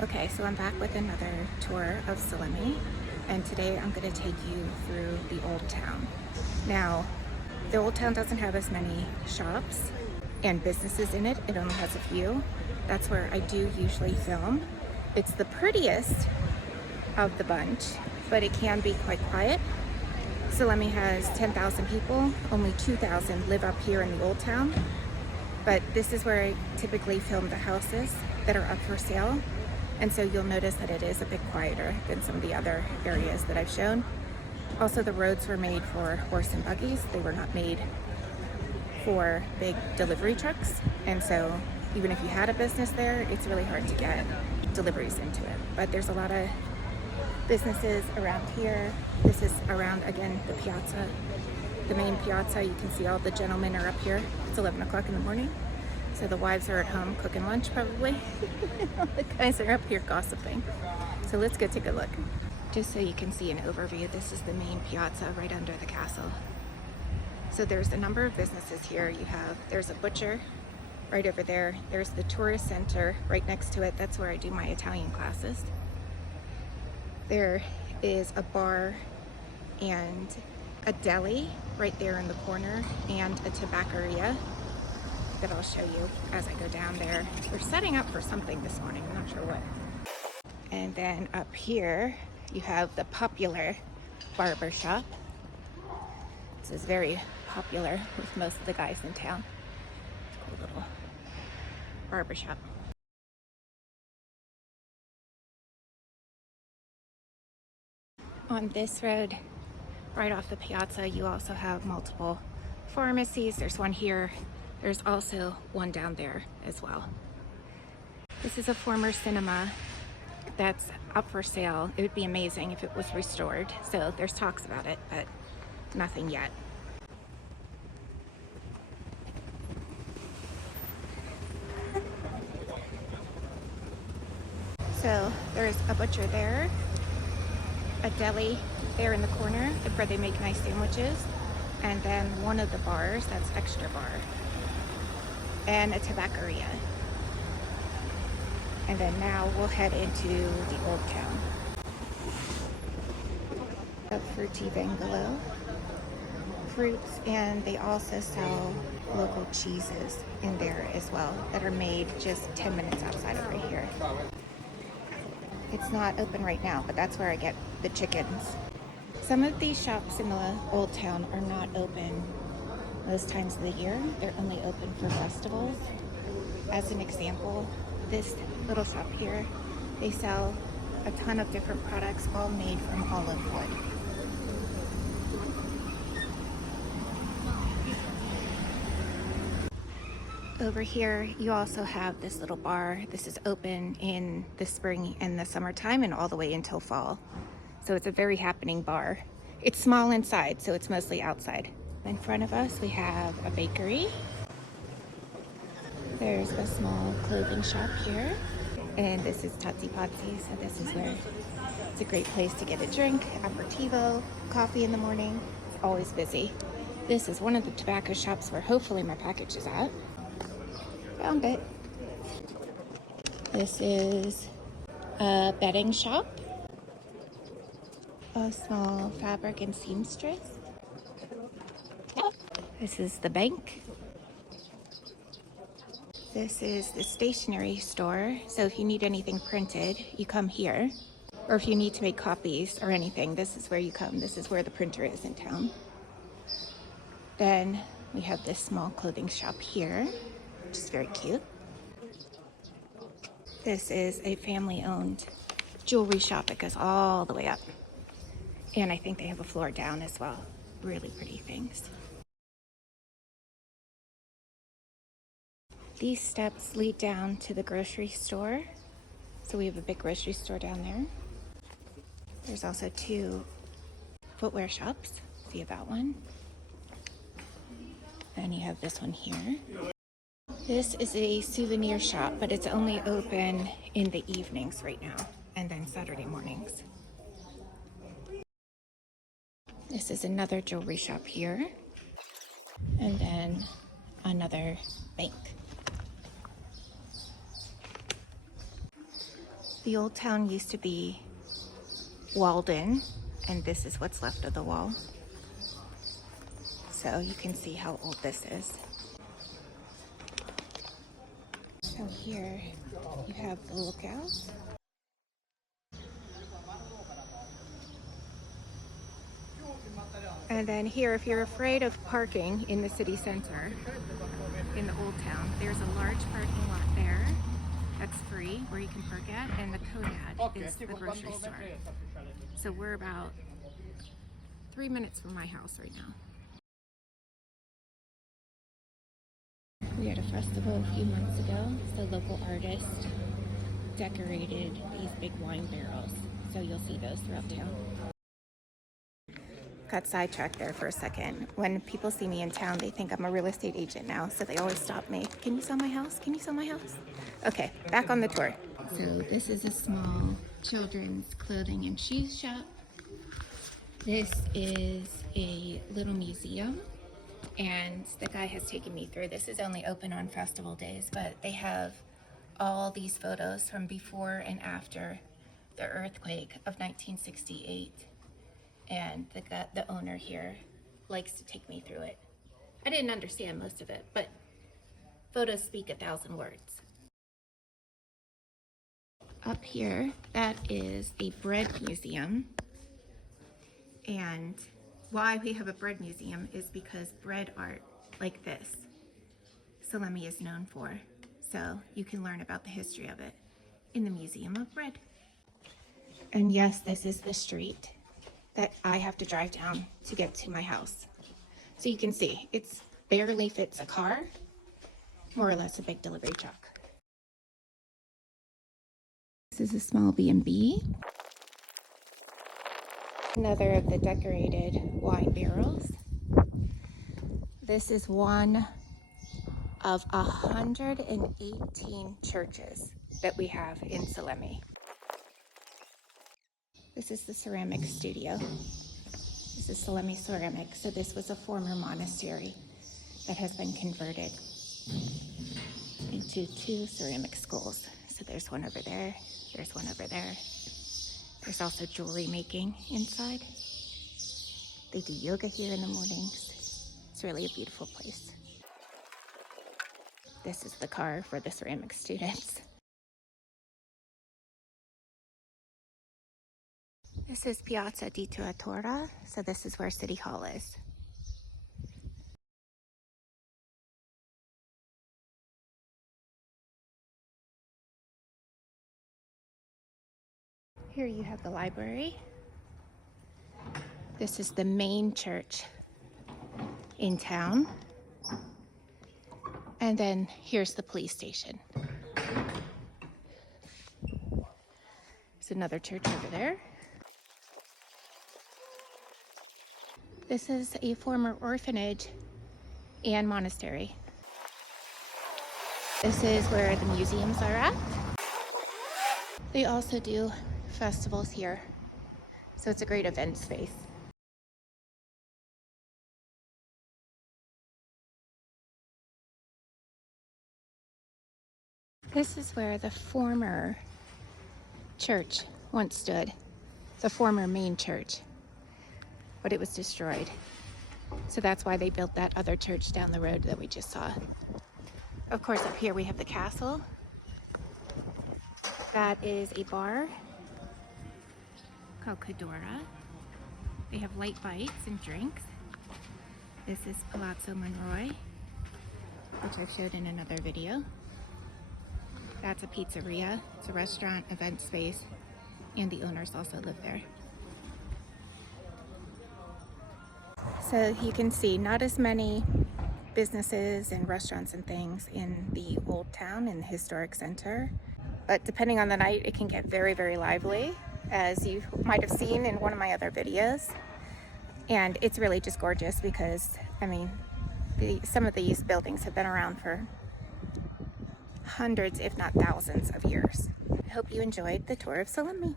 Okay, so I'm back with another tour of Salemi, and today I'm going to take you through the Old Town. Now, the Old Town doesn't have as many shops and businesses in it. It only has a few. That's where I do usually film. It's the prettiest of the bunch, but it can be quite quiet. Salemi has 10,000 people. Only 2,000 live up here in the Old Town. But this is where I typically film the houses that are up for sale. And so you'll notice that it is a bit quieter than some of the other areas that I've shown. Also, the roads were made for horse and buggies. They were not made for big delivery trucks. And so even if you had a business there, it's really hard to get deliveries into it. But there's a lot of businesses around here. This is around, again, the piazza, the main piazza. You can see all the gentlemen are up here. It's 11 o'clock in the morning. So the wives are at home cooking lunch probably. The guys are up here gossiping. So let's go take a look. Just so you can see an overview, this is the main piazza right under the castle. So there's a number of businesses here. There's a butcher right over there. There's the tourist center right next to it. That's where I do my Italian classes. There is a bar and a deli right there in the corner and a tabacceria that I'll show you as I go down there. We're setting up for something this morning, I'm not sure what. And then up here, you have the popular barber shop. This is very popular with most of the guys in town. It's a little barber shop. On this road, right off the piazza, you also have multiple pharmacies. There's one here. There's also one down there as well. This is a former cinema that's up for sale. It would be amazing if it was restored. So there's talks about it, but nothing yet. So there's a butcher there, a deli there in the corner where they make nice sandwiches, and then one of the bars, that's Extra Bar, and a tabacceria. And then now we'll head into the Old Town. A fruity bungalow, fruits, and they also sell local cheeses in there as well that are made just 10 minutes outside of right here. It's not open right now, but that's where I get the chickens. Some of these shops in the Old Town are not open most times of the year. They're only open for festivals. As an example, this little shop here, they sell a ton of different products, all made from olive wood. Over here, you also have this little bar. This is open in the spring and the summertime and all the way until fall. So it's a very happening bar. It's small inside, so it's mostly outside. In front of us, we have a bakery. There's a small clothing shop here. And this is Tazzi Pazzi, so this is where it's a great place to get a drink, aperitivo, coffee in the morning. It's always busy. This is one of the tobacco shops where hopefully my package is at. Found it. This is a bedding shop. A small fabric and seamstress. This is the bank. This is the stationery store. So if you need anything printed, you come here. Or if you need to make copies or anything, this is where you come. This is where the printer is in town. Then we have this small clothing shop here, which is very cute. This is a family-owned jewelry shop. It goes all the way up. And I think they have a floor down as well. Really pretty things. These steps lead down to the grocery store. So we have a big grocery store down there. There's also two footwear shops. See about one. And you have this one here. This is a souvenir shop, but it's only open in the evenings right now, and then Saturday mornings. This is another jewelry shop here, and then another bank. The old town used to be walled in, and this is what's left of the wall. So you can see how old this is. So here you have the lookout. And then here, if you're afraid of parking in the city center, in the old town, there's a large parking lot there that's free where you can park at, and the Conad is the grocery store. So we're about 3 minutes from my house right now. We had a festival a few months ago. So local artist decorated these big wine barrels. So you'll see those throughout town. Got sidetracked there for a second. When people see me in town, they think I'm a real estate agent now, so they always stop me. Can you sell my house? Can you sell my house? Okay, back on the tour. So this is a small children's clothing and shoes shop. This is a little museum, and the guy has taken me through. This is only open on festival days, but they have all these photos from before and after the earthquake of 1968. And the owner here likes to take me through it. I didn't understand most of it, but photos speak 1,000 words. Up here, that is a bread museum. And why we have a bread museum is because bread art like this, Salemi is known for. So you can learn about the history of it in the Museum of Bread. And yes, this is the street that I have to drive down to get to my house. So you can see, it's barely fits a car, more or less a big delivery truck. This is a small B&B. Another of the decorated wine barrels. This is one of 118 churches that we have in Salemi. This is the ceramic studio. This is Salemi Ceramic. So this was a former monastery that has been converted into 2 ceramic schools. So there's one over there, there's one over there. There's also jewelry making inside. They do yoga here in the mornings. It's really a beautiful place. This is the car for the ceramic students. This is Piazza di Tortura, so this is where City Hall is. Here you have the library. This is the main church in town. And then here's the police station. There's another church over there. This is a former orphanage and monastery. This is where the museums are at. They also do festivals here, so it's a great event space. This is where the former church once stood, the former main church, but it was destroyed. So that's why they built that other church down the road that we just saw. Of course, up here we have the castle. That is a bar called Cadora. They have light bites and drinks. This is Palazzo Monroy, which I've showed in another video. That's a pizzeria. It's a restaurant, event space, and the owners also live there. So you can see not as many businesses and restaurants and things in the old town, in the historic center. But depending on the night, it can get very, very lively, as you might have seen in one of my other videos. And it's really just gorgeous because, I mean, some of these buildings have been around for hundreds, if not thousands of years. I hope you enjoyed the tour of Salemi.